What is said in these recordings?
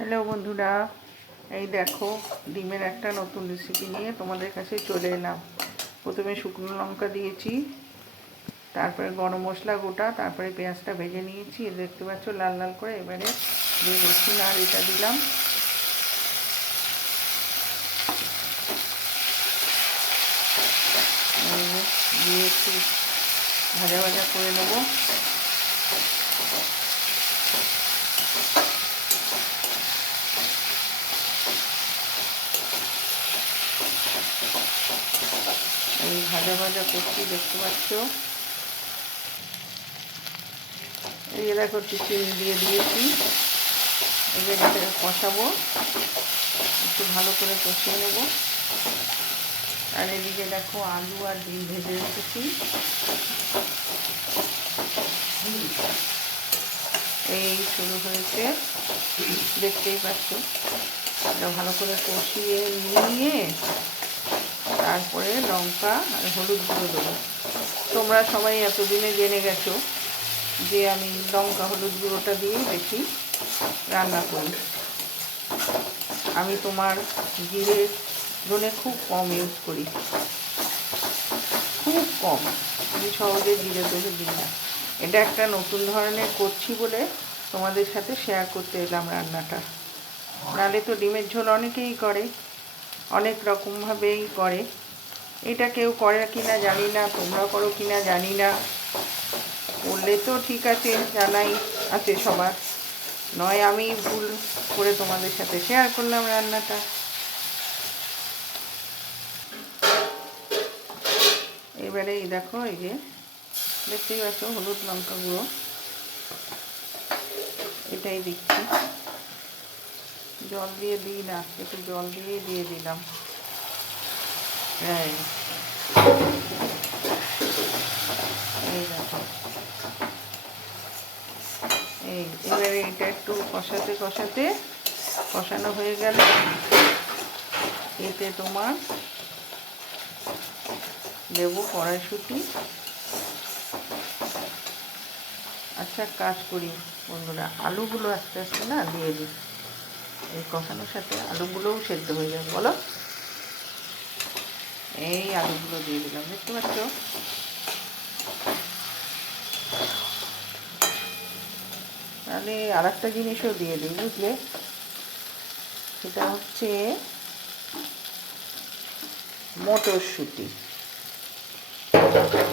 Hello বন্ধুরা, এই দেখো, ডিমের একটা নতুন রেসিপি নিয়ে তোমাদের কাছে চলে এলাম। প্রথমে শুকনো লঙ্কা দিয়েছি, তারপরে গরম মশলা গোটা, তারপরে পেঁয়াজটা ভেজে নিয়েছি। দেখতে পাচ্ছ, লাল লাল করে এবারে যে রসুন আর এটা দিলাম। দিয়ে একটু ভাজা ভাজা করে নেব। এই ভাজা ভাজা করছি, দেখতে পাচ্ছ? এই দেখো, টিফিন দিয়ে দিয়েছি। এবার কষাবো। একটু ভালো করে কষিয়ে নেব। আর এদিকে দেখো, আলু আর ডিম ভেজে রেখেছি। এই শুরু হয়েছে। দেখতেই পাচ্ছ। ভালো করে কষিয়ে নিয়ে তারপরে লঙ্কা আর হলুদ গুঁড়ো দেবো। তোমরা সবাই এতদিনে জেনে গেছো যে আমি লঙ্কা, হলুদ গুঁড়োটা দিয়েই বেশি রান্না করি। আমি তোমার জিরে ধনে খুব কম ইউজ করি। খুব কম। আমি সহজে জিরে ধরে দিই না এটা একটা নতুন ধরনের করছি বলে তোমাদের সাথে শেয়ার করতে এলাম রান্নাটা। নালে তো ডিমের ঝোল অনেকেই করে। অনেক রকমভাবেই করে। এটা কেউ করে কিনা জানি না, তোমরা করো কিনা জানি না। করলে তো ঠিক আছে, জানাই আছে সবার। নয় আমি ভুল করে তোমাদের সাথে শেয়ার করলাম রান্নাটা। এবারে এই দেখো, এই যে দেখতেই পাচ্ছ হলুদ লঙ্কা গুঁড়ো এটাই দিচ্ছি। জল দিয়ে দিই না, একটু জল দিয়ে দিয়ে দিলাম। এই। এই এবারে এটা একটু কষাতে কষাতে কষানো হয়ে গেল। এতে তোমার দেবো কড়াইশুটি। আচ্ছা কাজ করি বন্ধুরা। আলুগুলো আস্তে আস্তে না দিয়ে দিই। এই কষানোর সাথে আলুগুলোও সেদ্ধ হয়ে যাবে, বলো? এই আলুগুলো দিয়ে দিলাম, দেখতে পাচ্ছ? তাহলে আর একটা জিনিসও দিয়ে দিই, বুঝলে? সেটা হচ্ছে মটরশুঁটি।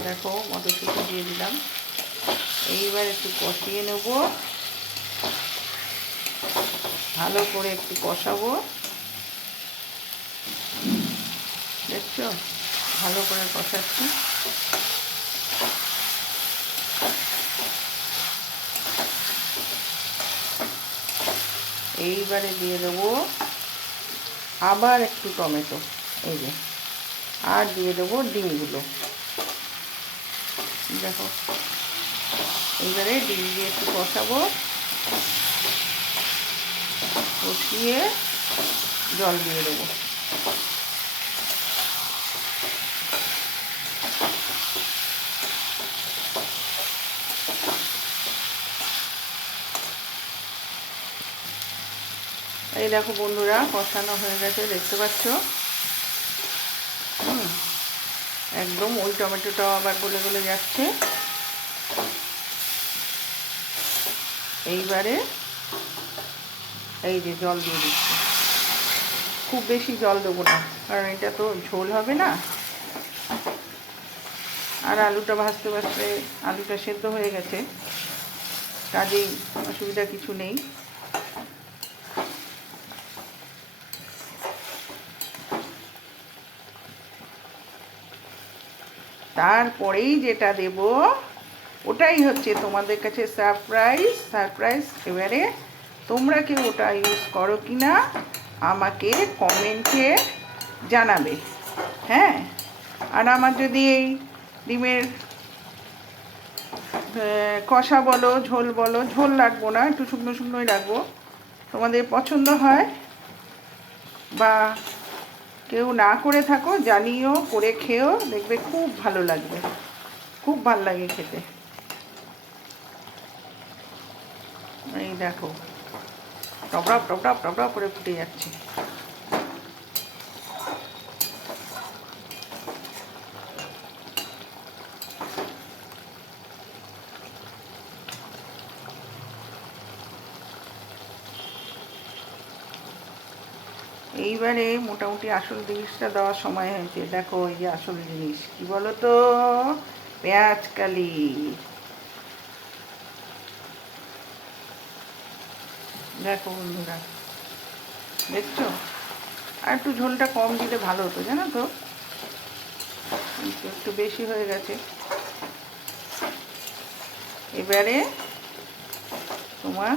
দেখো, মটরশুঁটি দিয়ে দিলাম। এইবার একটু কষিয়ে নেব। ভালো করে একটু কষাবো। দেখছ? ভালো করে কষাচ্ছি। এইবারে দিয়ে দেবো আবার একটু টমেটো, এই যে। আর দিয়ে দেবো ডিমগুলো। দেখো, এইবারে ডিম দিয়ে একটু কষাবো। কষিয়ে জল দিয়ে দেবো। এই দেখো বন্ধুরা, কষানো হয়ে গেছে, দেখতে পাচ্ছ? একদম ওই টমেটোটাও আবার গলে গলে যাচ্ছে। এইবারে এই যে জল দিয়ে দিচ্ছি। খুব বেশি জল দেবো না, কারণ এটা তো ঝোল হবে না। আর আলুটা ভাজতে ভাজতে আলুটা সেদ্ধ হয়ে গেছে, কাজেই অসুবিধা কিছু নেই। তারপরেই যেটা দেব, ওটাই হচ্ছে তোমাদের কাছে সারপ্রাইজ সারপ্রাইজ এবারে তোমরা কেউ ওটা ইউজ করো কি না আমাকে কমেন্টে জানাবে। হ্যাঁ? আর আমার যদি এই ডিমের কষা বলো, ঝোল বলো, ঝোল রাখব না, একটু শুকনো শুকনোই রাখব। তোমাদের পছন্দ হয় বা কেউ না করে থাকো, জানিও, করে খেয়েও দেখবে খুব ভালো লাগবে। খুব ভালো লাগে খেতে। এই দেখো। টপড়াপ টপড়াপ টপড়াপ করে ফুটে যাচ্ছে। এইবারে মোটামুটি আসল জিনিসটা দেওয়ার সময় হয়েছে। দেখো এই যে আসল জিনিস। কি বলো তো পেঁয়াজ কালি। দেখো বন্ধুরা, দেখছ? আর একটু ঝোলটা কম দিলে ভালো হতো, জানো তো? একটু বেশি হয়ে গেছে। এবারে তোমার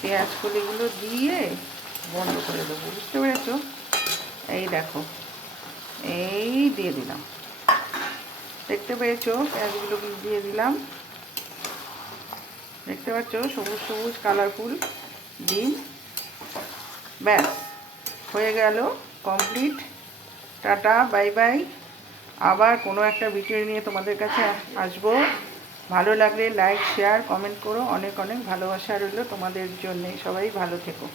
পেঁয়াজ কলিগুলো দিয়ে বন্ধ করে দেবো, বুঝতে পেরেছ? এই দেখো, এই দিয়ে দিলাম। দেখতে পেয়েছ? পেঁয়াজগুলো দিয়ে দিলাম। দেখতে পাচ্ছ? সবুজ সবুজ কালারফুল ডিম। ব্যাস, হয়ে গেল কমপ্লিট টাটা, বাই বাই। আবার কোনো একটা ভিডিও নিয়ে তোমাদের কাছে আসব। ভালো লাগলে লাইক শেয়ার কমেন্ট করো। অনেক অনেক ভালোবাসা রইল তোমাদের জন্যে। সবাই ভালো থেকো।